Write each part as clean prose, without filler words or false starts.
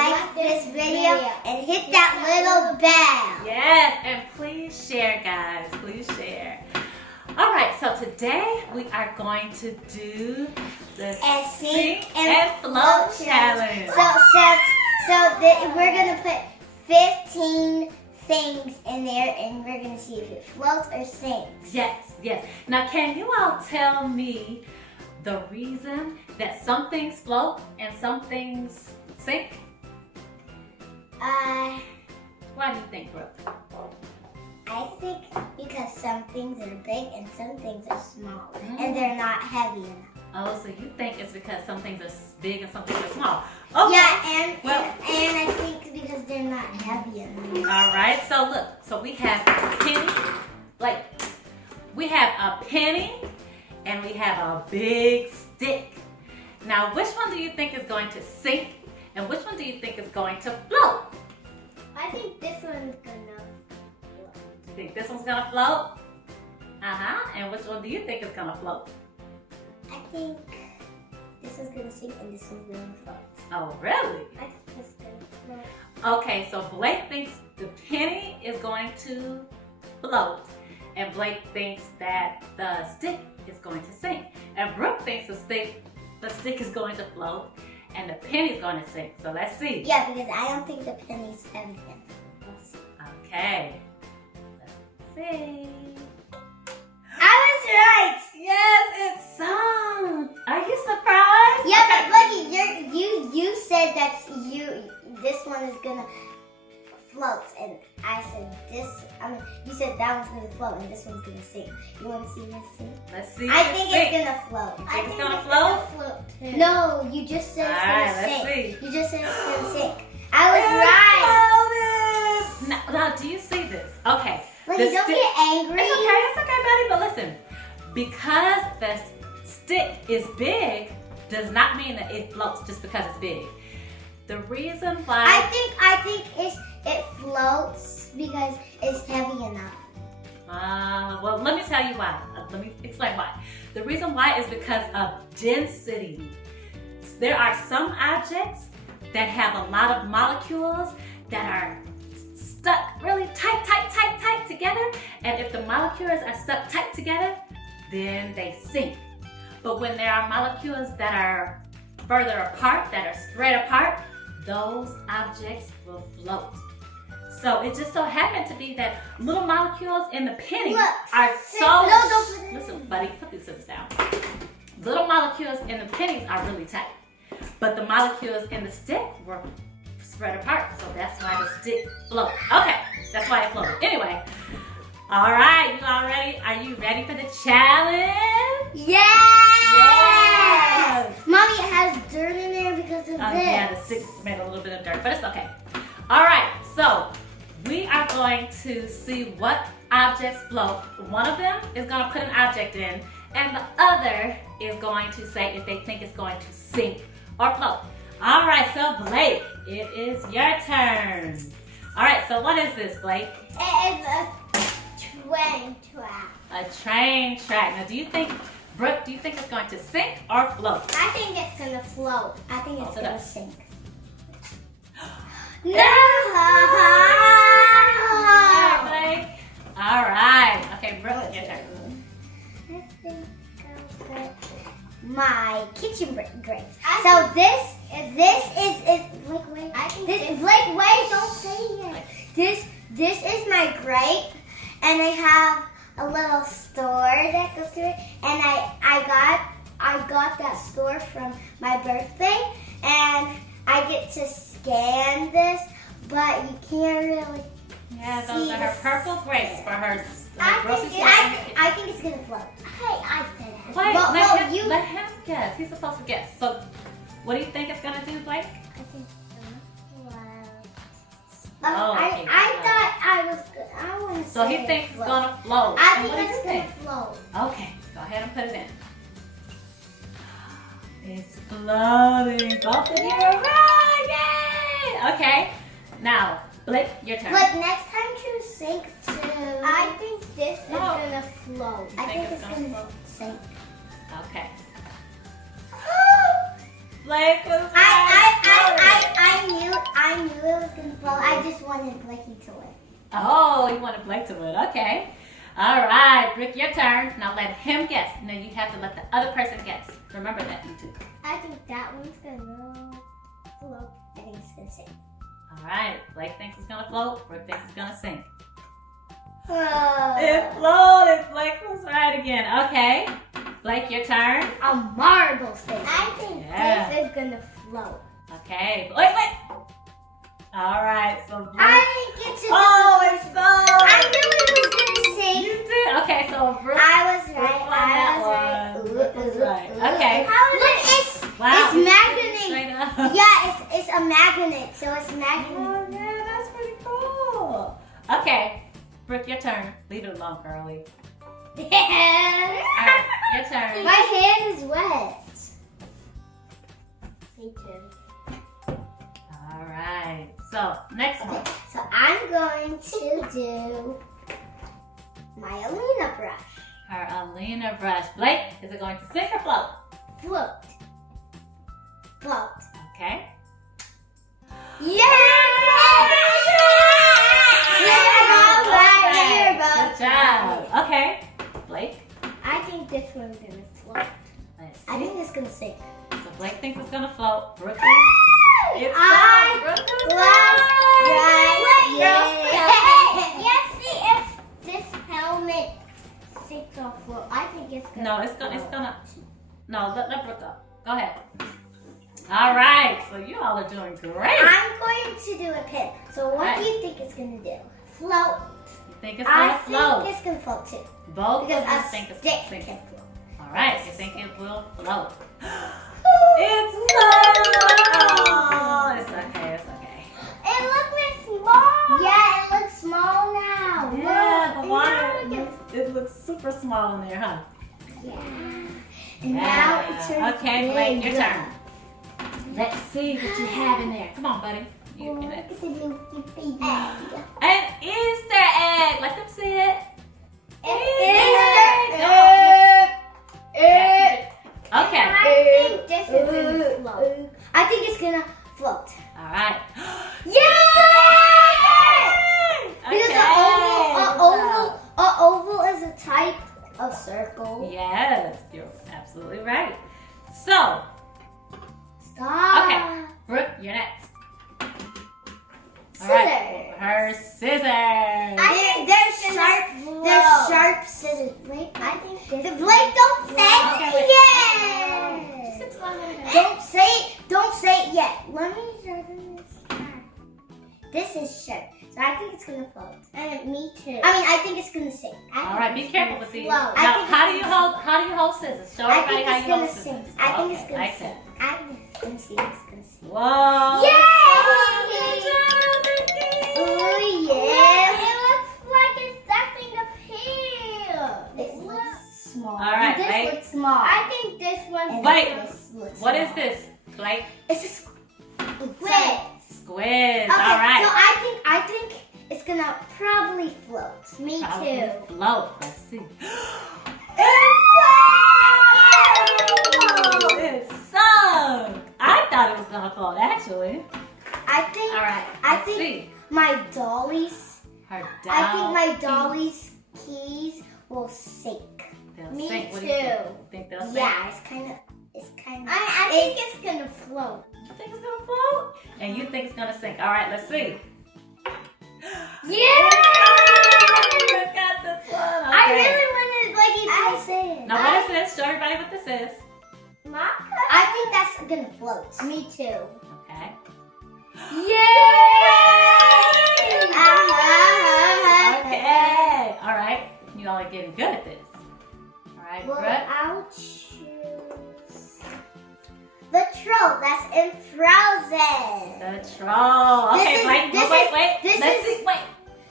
like this video and hit that little bell. Yes, and please share, guys. Please share. All right, so today we are going to do the Sink and Float Challenge. We're going to put 15 things in there and we're going to see if it floats or sinks. Yes, yes. Now, can you all tell me the reason that some things float and some things sink? Why do you think, Brooke? I think because some things are big and some things are small and they're not heavy enough. Oh, so you think it's because some things are big and some things are small. Okay. Yeah, and I think because they're not heavy enough. All right, so look, so we have a penny, we have a penny and we have a big stick. Now, which one do you think is going to sink and which one do you think is going to float? I think this one's gonna float. You think this one's gonna float? And which one do you think is gonna float? I think this one's gonna sink and this one's gonna float. Oh, really? I think it's gonna float. Okay, so Blake thinks the penny is going to float, and Blake thinks that the stick is going to sink, and Brooke thinks the stick is going to float, and the penny is going to sink. So let's see. Yeah, because I don't think the penny's heavy enough. Okay. Let's see. I was right. Yes, it's sunk. Are you surprised? Yeah, Okay. but Lucky, you said that this one is gonna float, and I said you said that one's gonna float and this one's gonna sink. You want to see this sink? Let's see. I think it's gonna float. You think it's gonna float? Too. No, you just said it's gonna sink. Let's see. You just said it's gonna sink. I was right. Now, do you see this? Okay. Lucky, don't get angry. It's okay, buddy. But listen, because the stick is big, does not mean that it floats just because it's big. The reason why I think it floats because it's heavy enough. Well, let me tell you why. Let me explain why. The reason why is because of density. There are some objects that have a lot of molecules that are stuck really tight together. And if the molecules are stuck tight together, then they sink. But when there are molecules that are further apart, that are spread apart, those objects will float. So it just so happened to be that little molecules in the penny are so... Listen, buddy, put these scissors down. Little molecules in the pennies are really tight. But the molecules in the stick were spread apart. So that's why the stick floated. Okay, that's why it floated. Anyway, all right, you all ready? Are you ready for the challenge? Yes! Mommy, it has dirt in there because of this. Yeah, the stick made a little bit of dirt, but it's okay. All right, so we are going to see what objects float. One of them is going to put an object in, and the other is going to say if they think it's going to sink or float. All right, so Blake, it is your turn. All right, so what is this, Blake? It is a train track. A train track. Now, do you think, Brooke, do you think it's going to sink or float? I think it's going to float. I think it's going to sink. No! All right, Blake. All right. Okay, Brooke, your turn. I think I'll put my kitchen grates. So this is Blake, wait. Blake, wait, don't say it. This is my grate, and I have a little store that goes to it, and I got that store from my birthday, and I get to scan this, but you can't really. Yeah, those are her purple grapes for her grocery store. I think it's gonna float. Hey, I said it. Wait, let him guess. He's supposed to guess. So, what do you think it's gonna do, Blake? I think it's gonna float. Okay, I want to. So he thinks it's gonna float. I think it's gonna float. Okay, go ahead and put it in. It's floating. Both of you are right. Yay! Okay. Now, Blake, your turn. But next time to sink too. I think this is gonna float. I think it's gonna sink. Okay. Blake was I knew it was gonna fall. I just wanted Blakey to win. Oh, you wanted Blake to win. Okay. All right, Brooke, your turn. Now let him guess. Now you have to let the other person guess. Remember that, you two. I think that one's gonna float. I think it's gonna sink. All right. Blake thinks it's gonna float. Brooke thinks it's gonna sink. Oh. It floated. Blake was right again. Okay. Blake, your turn. A marble station. I think Yeah. this is gonna float. Okay. Wait. All right. So Blake. I didn't get to. Oh, it's so. I knew it was gonna sink. You did. Okay. So Brooke. I was right. Brooke won that one. Brooke was right. Okay. Look, Wow. it's magnetic. Straight up. Yeah, it's a magnet, so it's magnet. Oh man, that's pretty cool. Okay. Brooke, your turn. Leave it alone, girlie. All right, your turn. My hand is wet. Me too. All right. So next one. So I'm going to do my Alina brush. Her Alina brush. Blake, is it going to sink or float? Float. Float. Okay. Yeah! Good job. Okay. Blake, I think this one's gonna float. let's see. I think it's gonna sink. So Blake thinks it's gonna float. Brooke thinks it's I Brooke was was right. right. Yes, see if this helmet sinks or float. I think it's gonna. No, it's gonna. No, let Brooke go. Go ahead. All right. So you all are doing great. I'm going to do a pin. So what do you think it's gonna do? Float. You think it's gonna float? I think it's gonna float too. Both Because of you a think it's stick gonna sink. can float. All right. You think it will float? It's so. Oh, it's okay. It's okay. It looks small. Yeah, it looks small now. Yeah, the Look, water. and now It looks super small in there, huh? Yeah. And now it's Okay, Blake, your turn. Let's see what you have in there. Come on, buddy. You can it. It's a little baby. An Easter egg. Let them see it. Okay. I think this is gonna float. I think it's gonna float. All right. Yay! Because Okay. an oval is a type of circle. Yes, you're absolutely right. So, Stop. okay, Brooke, you're next. All Scissors. right, her scissors. They're sharp. They're sharp scissors. Blake, I think the Blake don't say Okay, it wait. yet. Don't say it. Don't say it yet. Let me sharpen this. This is sharp, so I think it's gonna float. And me too. I mean, I think it's gonna sink. All right, be careful with these. Float. Now, how do you hold scissors? Show I everybody think how it's you hold gonna scissors. sink. I think it's Okay, gonna like sink. that. I think it's gonna sink. It's gonna sink. Whoa! Yay! Good job, Vicky. Oh yeah! It looks like it's starting to peel. It looks small. All right, this Blake. looks small. I think this one. Blake, looks what small. is this, Blake? It's a squid. Squiz. Okay, All right. so I think it's gonna probably float. Me Probably too. float. Let's see. It sunk. I thought it was gonna float, actually. I think. All right. I let's think see. my dolly's. Her I think my doll dolly's keys will sink. They'll Me sink. What too. do you think they'll sink? Yeah, it's kind of. I think it's gonna float. You think it's gonna float? And you think it's gonna sink. All right, let's see. Yeah! You got this one. Okay. I really wanted Blakey to say it. Now, what is this? Show everybody what this is. I think that's gonna float. Me too. Okay. Yay! Okay. All right. You all are getting good at this. All right, Well, Brooke. I'll choose the troll that's in Frozen. The troll. This Okay, is- wait. this Wait. is- Let's see. Wait.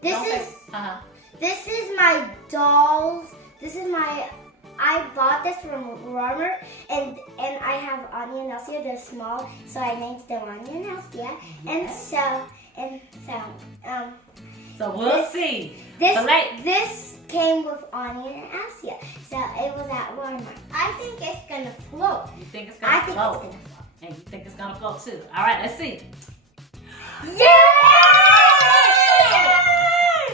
This Don't is say- Uh-huh. this is my dolls. This is my. I bought this from Walmart, and I have Anya and Elsia. They're small, so I named them Anya and Elsia. And so So we'll This- see. this But like- this came with Anya and Elsia. So it was at Walmart. I think it's gonna float. You think it's I gonna think float? it's gonna float. And you think it's gonna float too. All right, let's see. Yay!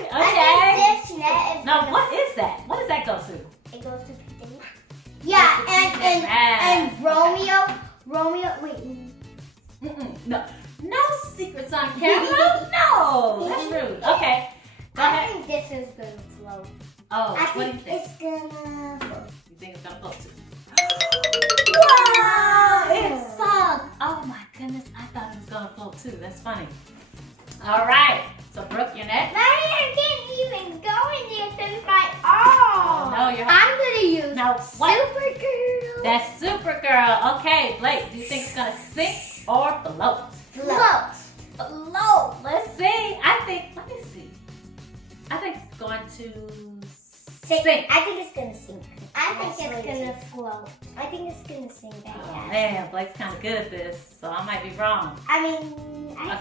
Okay. Now, what is that? What does that go to? It goes to picnic. Yeah, and Romeo, wait. No secrets on camera. No, that's rude. Okay, go I ahead. think this is gonna float. Oh, I what do you think think? it's gonna float. You think it's gonna float too? Wow, it sunk. Oh my goodness, I thought it was gonna float too. That's funny. All right, so Brooke, you're next. I can't even go in there since my arm. No, you're. I'm gonna use Now what? Supergirl. That's Supergirl. Okay, Blake, do you think it's gonna sink or float? Float. Float. Let's see. Let me see. I think it's going to sink. I think it's gonna sink. I think it's gonna float. I think it's gonna sink. Oh man, Blake's kind of good at this, so I might be wrong. I mean, I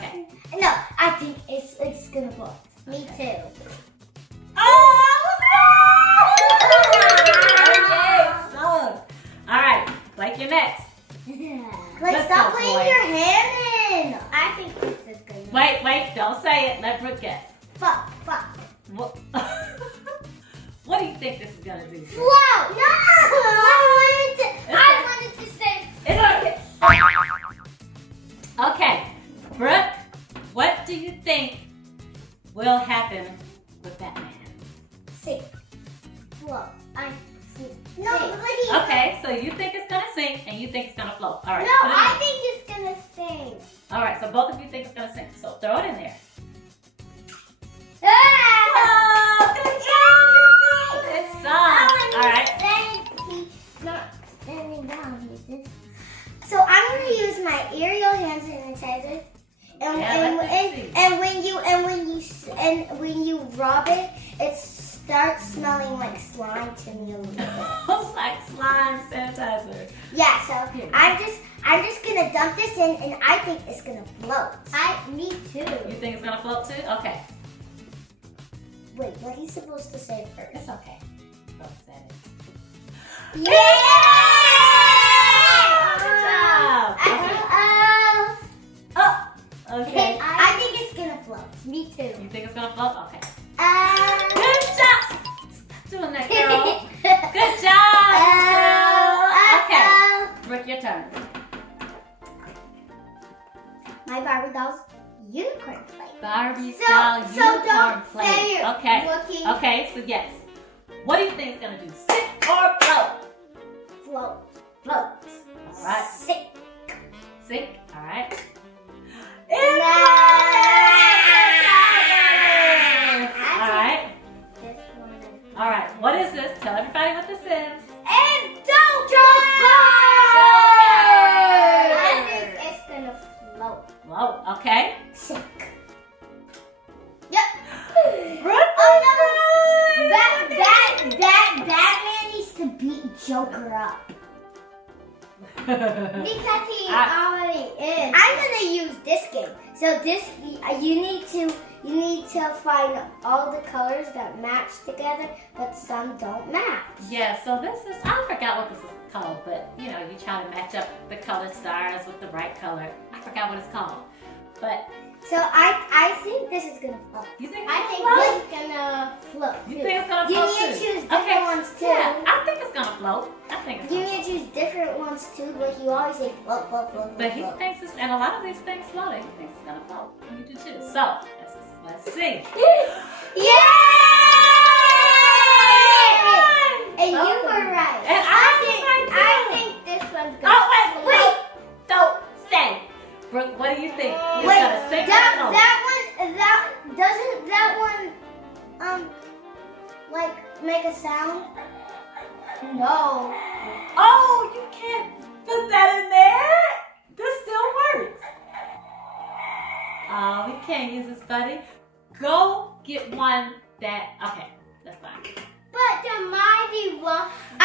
think it's gonna float. Me too. All right, Blake, you're next. Like, stop putting your hand in. I think this is gonna. Wait, don't say it. Let Brooke guess. Fuck. What, what do you think this is gonna do? Float. No. I wanted to say. It's okay. Okay, Brooke, what do you think will happen with Batman? Sink. Float. No, but Okay, so you think it's gonna sink and you think it's gonna float. All right. No, put it I in. think it's gonna sink. All right, so both of you think it's gonna sink. So throw it in there. Ah! Oh, good job! It's sunk. All right. He's not standing down. He's just. So I'm gonna use my Ariel hand sanitizer, and when you rub it, it starts smelling like slime to me a little bit. Like slime sanitizer. Yeah, so Here. I'm just gonna dump this in, and I think it's gonna float. Me too. You think it's gonna float too? Okay. Wait, what he's supposed to say first? It's okay. Brooke said it. Yay! Good job. Okay. I think it's gonna float. Me too. You think it's gonna float? Okay. Uh, Good job. Stop doing that, girl. Good job. Okay. Brooke, your turn. My Barbie doll's unicorn plate. Barbie So style unicorn don't plate. say it. Okay. Looking. Okay, so yes. What do you think it's gonna do? Sink or float? Float. Float. All right. Sink. Sink. All right. All right. This one is. All right. What is this? Tell everybody what this is. It's Joker! I think it's gonna float. Whoa. Okay. Sink. Yep. Brooke. Batman needs to beat Joker up. Because he already is. I'm gonna use this game. So you need to find all the colors that match together, but some don't match. Yeah, so this is, I forgot what this is called, but you know, you try to match up the color stars with the right color. I forgot what it's called. But So I think this is gonna float. you think I it's think gonna this float? is gonna float. You too. think it's gonna You float need to too? choose different ones too. Yeah, I think it's gonna float. I think it's You gonna need to float. choose different ones too, but you always say float, float, float, But float, he float. thinks it's, and a lot of these things floating. He thinks it's gonna float. You do too. So let's see. Yay! And you were right. And I think this one's gonna. Oh wait! Don't say. Brooke, what do you think? It's Wait, gonna sink or float? doesn't that one like make a sound? No. Oh, you can't put that in there? This still works. Oh, we can't use this, buddy. Go get one that, okay, that's fine. But the mighty one, I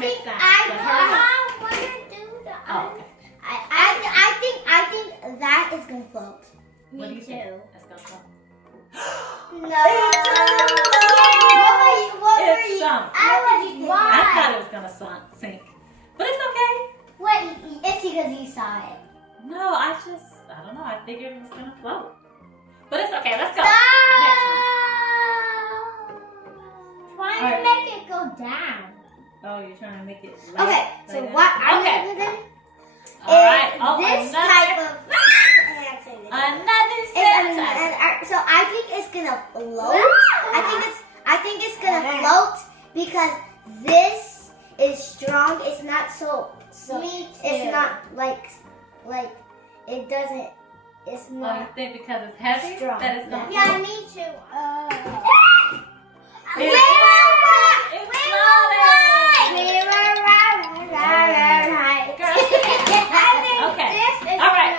think that is gonna float. What do Me you too. think? That's gonna float. No. What were you? Sunk. I was I thought why? it was gonna sink, but it's okay. What? It's because you saw it. No, I don't know. I figured it was gonna float. But it's okay. Let's go. Stop! Next Trying to Alright. make it go down. one. Oh, you're trying to make it light. Okay, so what I'm Okay. gonna do All right. Oh, this another, type of. another set. So I think it's gonna float. I think it's gonna float because this is strong. It's not so. Me too. It's not like it doesn't. It's Oh, you not. think because it's heavy Strong. that it's gonna Yeah, float? me too. We were right. Girl, okay. All right.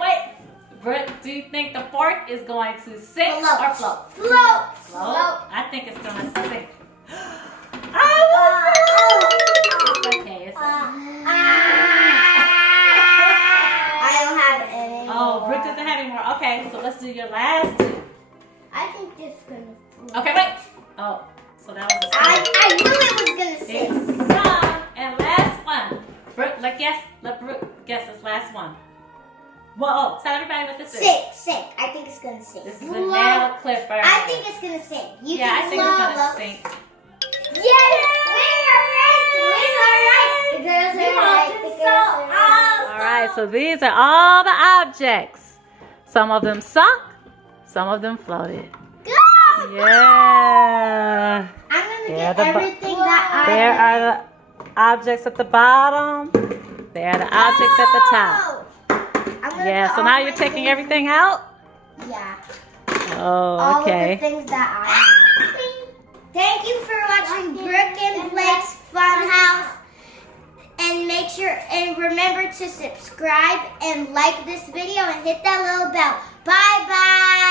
Wait. Brooke, do you think the fork is going to sink Float. or float? Float. Float. I think it's gonna sink. Oh. It's okay. It's okay. I don't have any. Oh, Brooke doesn't have any more. Okay, so let's do your last two. I think this is gonna. Okay, wait. Oh, so that was a I knew it was gonna sink. It's song and last one. Brooke, let Brooke guess this last one. Whoa, tell everybody what this is. Sink. I think it's gonna sink. This is a nail clipper. I think it's gonna sink. You Yeah, I can think it's gonna swallow. sink. Yes, we were right. The girls are right. The girls are right. All right, so these are all the objects. Some of them sunk, some of them floated. Go! Yeah. I'm gonna Yeah, get everything that I There are the objects at the bottom. There are the objects at the top. Yeah, so now you're taking everything out? Yeah. Oh, All of the okay. things that I have. Thank you for watching Brooke and Blake's Fun House. And make sure and remember to subscribe and like this video and hit that little bell. Bye bye.